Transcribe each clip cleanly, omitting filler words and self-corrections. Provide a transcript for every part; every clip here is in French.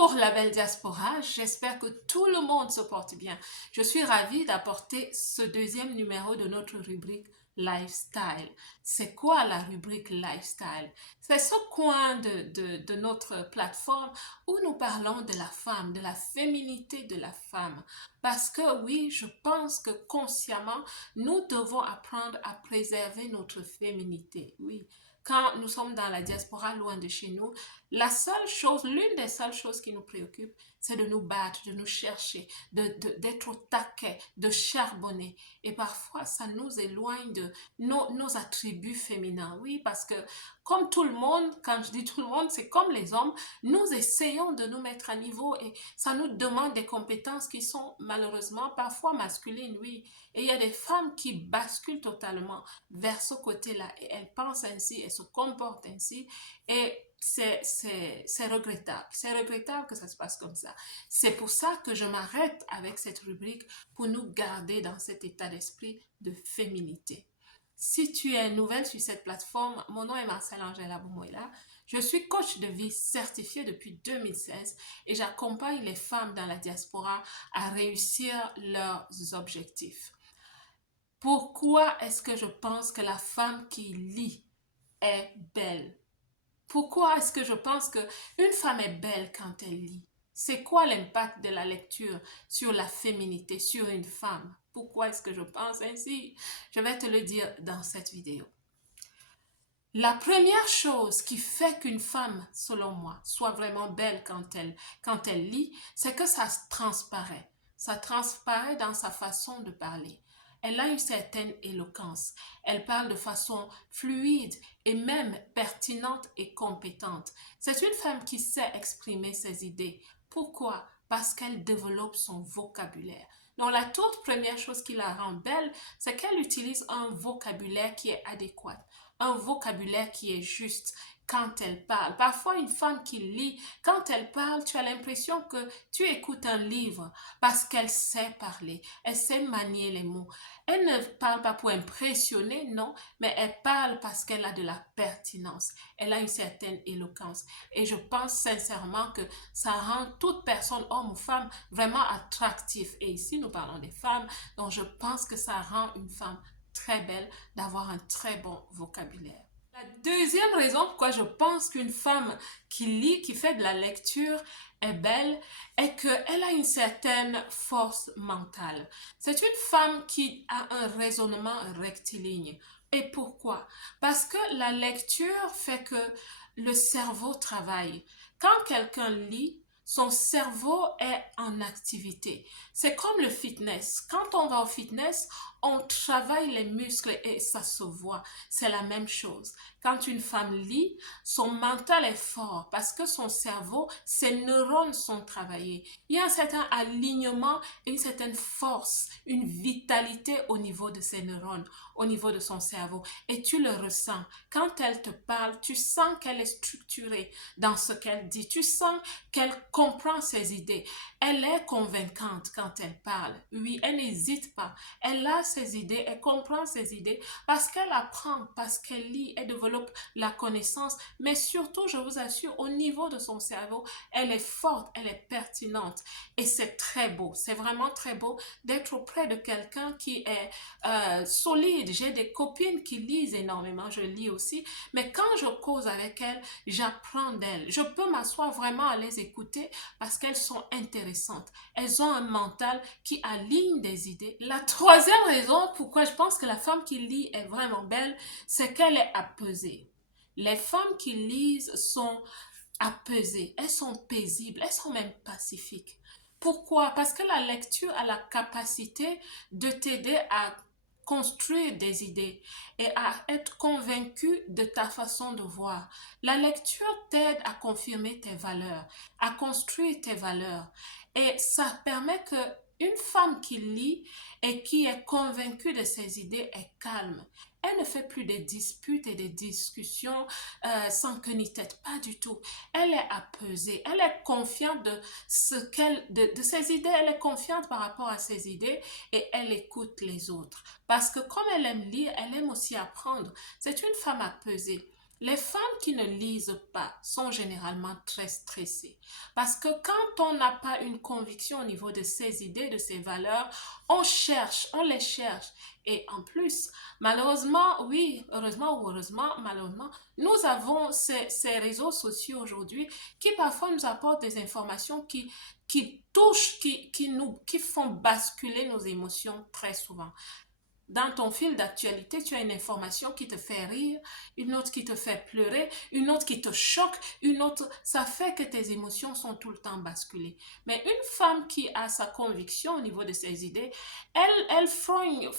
Bonjour la belle diaspora, j'espère que tout le monde se porte bien. Je suis ravie d'apporter ce deuxième numéro de notre rubrique Lifestyle. C'est quoi la rubrique Lifestyle? C'est ce coin de notre plateforme où nous parlons de la femme, de la féminité de la femme. Parce que oui, je pense que consciemment, nous devons apprendre à préserver notre féminité. Oui. Quand nous sommes dans la diaspora loin de chez nous, la seule chose, l'une des seules choses qui nous préoccupe, c'est de nous battre, de nous chercher, d'être au taquet, de charbonner. Et parfois, ça nous éloigne de nos attributs féminins. Oui, parce que comme tout le monde, quand je dis tout le monde, c'est comme les hommes, nous essayons de nous mettre à niveau et ça nous demande des compétences qui sont malheureusement parfois masculines, oui. Et il y a des femmes qui basculent totalement vers ce côté-là et elles pensent ainsi, elles se comportent ainsi et c'est regrettable. C'est regrettable que ça se passe comme ça. C'est pour ça que je m'arrête avec cette rubrique pour nous garder dans cet état d'esprit de féminité. Si tu es nouvelle sur cette plateforme, mon nom est Marcel Angela Boumoïla. Je suis coach de vie certifié depuis 2016 et j'accompagne les femmes dans la diaspora à réussir leurs objectifs. Pourquoi est-ce que je pense que la femme qui lit est belle? Pourquoi est-ce que je pense que une femme est belle quand elle lit? C'est quoi l'impact de la lecture sur la féminité, sur une femme? Pourquoi est-ce que je pense ainsi? Je vais te le dire dans cette vidéo. La première chose qui fait qu'une femme, selon moi, soit vraiment belle quand elle lit, c'est que ça transparaît. Ça transparaît dans sa façon de parler. Elle a une certaine éloquence. Elle parle de façon fluide et même pertinente et compétente. C'est une femme qui sait exprimer ses idées. Pourquoi? Parce qu'elle développe son vocabulaire. Donc la toute première chose qui la rend belle, c'est qu'elle utilise un vocabulaire qui est adéquat, un vocabulaire qui est juste quand elle parle. Parfois, une femme qui lit, quand elle parle, tu as l'impression que tu écoutes un livre parce qu'elle sait parler, elle sait manier les mots. Elle ne parle pas pour impressionner, non, mais elle parle parce qu'elle a de la pertinence, elle a une certaine éloquence. Et je pense sincèrement que ça rend toute personne, homme ou femme, vraiment attractive. Et ici, nous parlons des femmes, donc je pense que ça rend une femme très belle d'avoir un très bon vocabulaire. La deuxième raison pourquoi je pense qu'une femme qui lit, qui fait de la lecture est belle, est qu'elle a une certaine force mentale. C'est une femme qui a un raisonnement rectiligne. Et pourquoi? Parce que la lecture fait que le cerveau travaille. Quand quelqu'un lit, son cerveau est en activité. C'est comme le fitness. Quand on va au fitness, on travaille les muscles et ça se voit. C'est la même chose. Quand une femme lit, son mental est fort parce que son cerveau, ses neurones sont travaillés. Il y a un certain alignement, une certaine force, une vitalité au niveau de ses neurones, au niveau de son cerveau. Et tu le ressens. Quand elle te parle, tu sens qu'elle est structurée dans ce qu'elle dit. Tu sens qu'elle comprend ses idées. Elle est convaincante quand elle parle. Oui, elle n'hésite pas. Elle a ses idées, elle comprend ses idées parce qu'elle apprend, parce qu'elle lit, elle développe la connaissance, mais surtout, je vous assure, au niveau de son cerveau, elle est forte, elle est pertinente et c'est très beau, c'est vraiment très beau d'être auprès de quelqu'un qui est solide. J'ai des copines qui lisent énormément, je lis aussi, mais quand je cause avec elles, j'apprends d'elles. Je peux m'asseoir vraiment à les écouter parce qu'elles sont intéressantes. Elles ont un mental qui aligne des idées. La troisième raison pourquoi je pense que la femme qui lit est vraiment belle, c'est qu'elle est apaisée. Les femmes qui lisent sont apaisées, elles sont paisibles, elles sont même pacifiques. Pourquoi? Parce que la lecture a la capacité de t'aider à construire des idées et à être convaincu de ta façon de voir. La lecture t'aide à confirmer tes valeurs, à construire tes valeurs et ça permet que une femme qui lit et qui est convaincue de ses idées est calme. Elle ne fait plus des disputes et des discussions sans queue ni tête, pas du tout. Elle est apaisée, elle est confiante de ses idées, elle est confiante par rapport à ses idées et elle écoute les autres. Parce que comme elle aime lire, elle aime aussi apprendre. C'est une femme apaisée. Les femmes qui ne lisent pas sont généralement très stressées parce que quand on n'a pas une conviction au niveau de ses idées, de ses valeurs, on cherche, on les cherche. Et en plus, malheureusement, oui, heureusement ou heureusement, malheureusement, nous avons ces réseaux sociaux aujourd'hui qui parfois nous apportent des informations qui touchent, qui font basculer nos émotions très souvent. Dans ton fil d'actualité, tu as une information qui te fait rire, une autre qui te fait pleurer, une autre qui te choque, une autre. Ça fait que tes émotions sont tout le temps basculées. Mais une femme qui a sa conviction au niveau de ses idées, elle frogne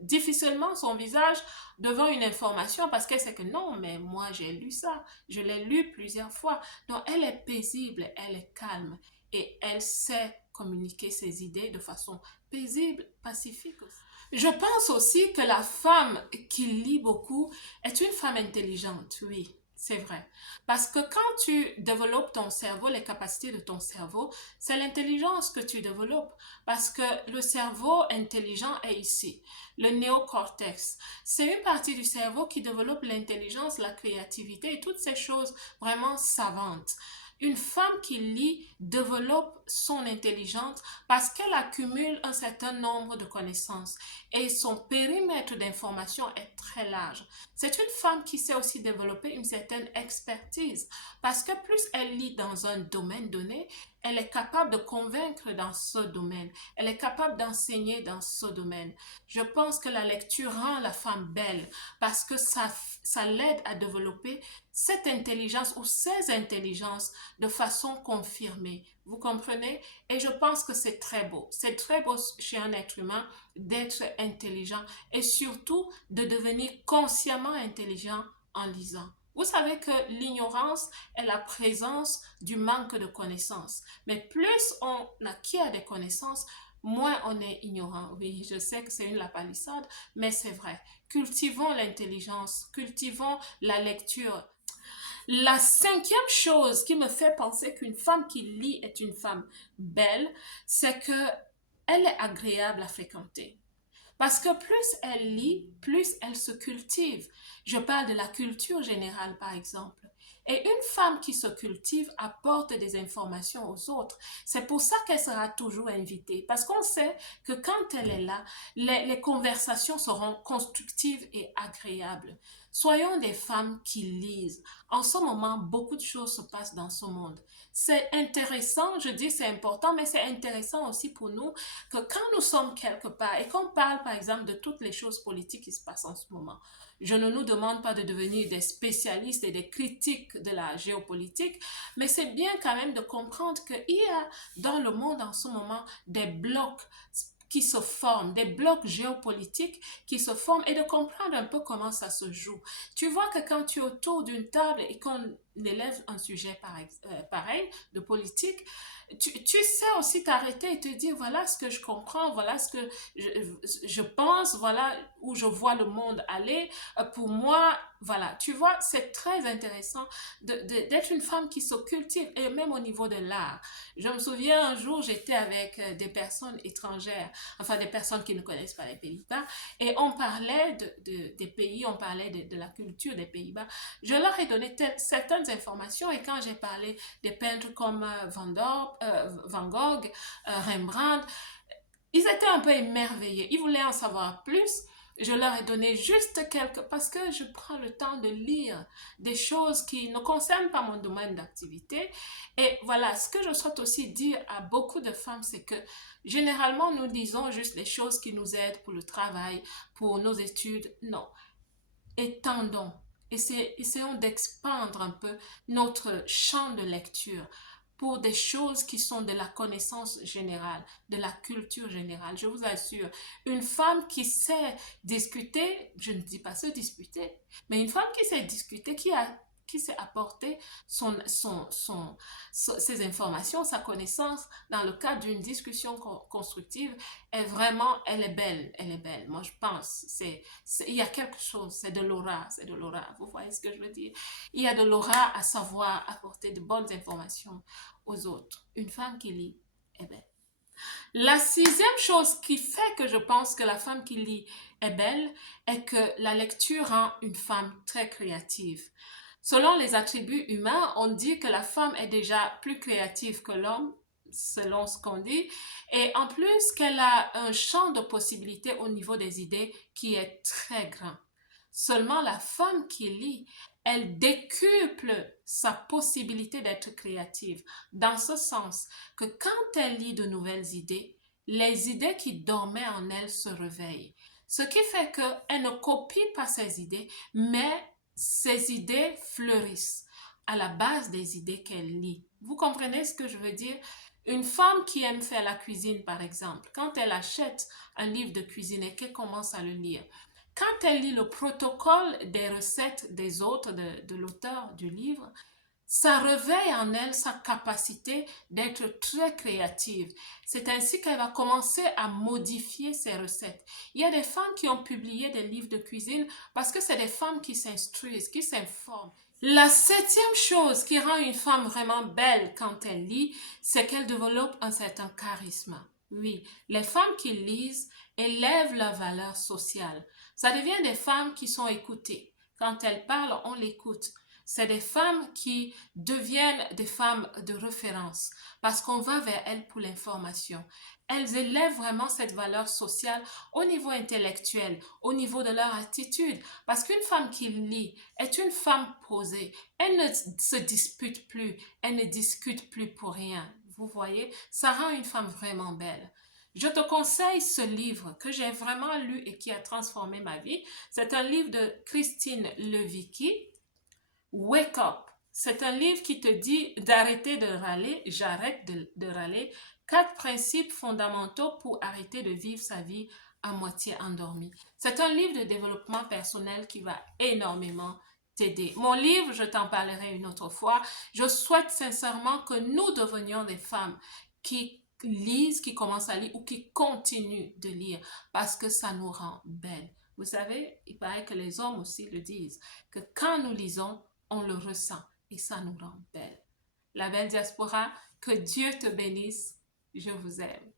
difficilement son visage devant une information parce qu'elle sait que non, mais moi j'ai lu ça, je l'ai lu plusieurs fois. Donc elle est paisible, elle est calme et elle sait communiquer ses idées de façon paisible, pacifique aussi. Je pense aussi que la femme qui lit beaucoup est une femme intelligente, oui, c'est vrai. Parce que quand tu développes ton cerveau, les capacités de ton cerveau, c'est l'intelligence que tu développes. Parce que le cerveau intelligent est ici, le néocortex. C'est une partie du cerveau qui développe l'intelligence, la créativité et toutes ces choses vraiment savantes. Une femme qui lit développe son intelligence parce qu'elle accumule un certain nombre de connaissances et son périmètre d'information est très large. C'est une femme qui sait aussi développer une certaine expertise parce que plus elle lit dans un domaine donné, elle est capable de convaincre dans ce domaine, elle est capable d'enseigner dans ce domaine. Je pense que la lecture rend la femme belle parce que ça l'aide à développer cette intelligence ou ces intelligences de façon confirmée. Vous comprenez? Et je pense que c'est très beau. C'est très beau chez un être humain d'être intelligent et surtout de devenir consciemment intelligent en lisant. Vous savez que l'ignorance est la présence du manque de connaissances. Mais plus on acquiert des connaissances, moins on est ignorant. Oui, je sais que c'est une lapalissade, mais c'est vrai. Cultivons l'intelligence, cultivons la lecture. La cinquième chose qui me fait penser qu'une femme qui lit est une femme belle, c'est que elle est agréable à fréquenter. Parce que plus elle lit, plus elle se cultive. Je parle de la culture générale, par exemple. Et une femme qui se cultive apporte des informations aux autres. C'est pour ça qu'elle sera toujours invitée. Parce qu'on sait que quand elle est là, les conversations seront constructives et agréables. Soyons des femmes qui lisent. En ce moment, beaucoup de choses se passent dans ce monde. C'est intéressant, je dis c'est important, mais c'est intéressant aussi pour nous que quand nous sommes quelque part et qu'on parle par exemple de toutes les choses politiques qui se passent en ce moment, je ne nous demande pas de devenir des spécialistes et des critiques de la géopolitique, mais c'est bien quand même de comprendre qu'il y a dans le monde en ce moment des blocs qui se forment, des blocs géopolitiques qui se forment et de comprendre un peu comment ça se joue. Tu vois que quand tu es autour d'une table et qu'on élève un sujet pareil de politique, tu sais aussi t'arrêter et te dire, voilà ce que je comprends, voilà ce que je pense, voilà où je vois le monde aller. Pour moi, voilà, tu vois, c'est très intéressant d'être une femme qui se cultive, et même au niveau de l'art. Je me souviens un jour, j'étais avec des personnes étrangères, enfin des personnes qui ne connaissent pas les Pays-Bas, et on parlait des pays, on parlait de la culture des Pays-Bas. Je leur ai donné certaines informations, et quand j'ai parlé des peintres comme Van Gogh, Rembrandt, ils étaient un peu émerveillés. Ils voulaient en savoir plus. Je leur ai donné juste quelques... Parce que je prends le temps de lire des choses qui ne concernent pas mon domaine d'activité. Et voilà, ce que je souhaite aussi dire à beaucoup de femmes, c'est que généralement, nous disons juste les choses qui nous aident pour le travail, pour nos études. Non, étendons, essayons d'expandre un peu notre champ de lecture pour des choses qui sont de la connaissance générale, de la culture générale. Je vous assure, une femme qui sait discuter, je ne dis pas se disputer, mais une femme qui sait discuter, qui sait apporter ses informations, sa connaissance dans le cadre d'une discussion constructive, est vraiment, elle est belle, elle est belle. Moi, je pense, il y a quelque chose, c'est de l'aura. Vous voyez ce que je veux dire? Il y a de l'aura à savoir apporter de bonnes informations aux autres. Une femme qui lit est belle. La sixième chose qui fait que je pense que la femme qui lit est belle est que la lecture rend une femme très créative. Selon les attributs humains, on dit que la femme est déjà plus créative que l'homme, selon ce qu'on dit, et en plus qu'elle a un champ de possibilités au niveau des idées qui est très grand. Seulement la femme qui lit, elle décuple sa possibilité d'être créative, dans ce sens que quand elle lit de nouvelles idées, les idées qui dormaient en elle se réveillent. Ce qui fait qu'elle ne copie pas ses idées, mais ses idées fleurissent à la base des idées qu'elle lit. Vous comprenez ce que je veux dire? Une femme qui aime faire la cuisine, par exemple, quand elle achète un livre de cuisine et qu'elle commence à le lire, quand elle lit le protocole des recettes des autres, de l'auteur du livre, ça réveille en elle sa capacité d'être très créative. C'est ainsi qu'elle va commencer à modifier ses recettes. Il y a des femmes qui ont publié des livres de cuisine parce que c'est des femmes qui s'instruisent, qui s'informent. La septième chose qui rend une femme vraiment belle quand elle lit, c'est qu'elle développe un certain charisme. Oui, les femmes qui lisent élèvent leur valeur sociale. Ça devient des femmes qui sont écoutées. Quand elles parlent, on l'écoute. C'est des femmes qui deviennent des femmes de référence parce qu'on va vers elles pour l'information. Elles élèvent vraiment cette valeur sociale au niveau intellectuel, au niveau de leur attitude. Parce qu'une femme qui lit est une femme posée. Elle ne se dispute plus, elle ne discute plus pour rien. Vous voyez, ça rend une femme vraiment belle. Je te conseille ce livre que j'ai vraiment lu et qui a transformé ma vie. C'est un livre de Christine Levicki, Wake Up. C'est un livre qui te dit d'arrêter de râler, j'arrête de râler. 4 principes fondamentaux pour arrêter de vivre sa vie à moitié endormie. C'est un livre de développement personnel qui va énormément t'aider. Mon livre, je t'en parlerai une autre fois. Je souhaite sincèrement que nous devenions des femmes qui lisent, qui commencent à lire ou qui continuent de lire parce que ça nous rend belles. Vous savez, il paraît que les hommes aussi le disent, que quand nous lisons, on le ressent et ça nous rend belle. La belle diaspora, que Dieu te bénisse. Je vous aime.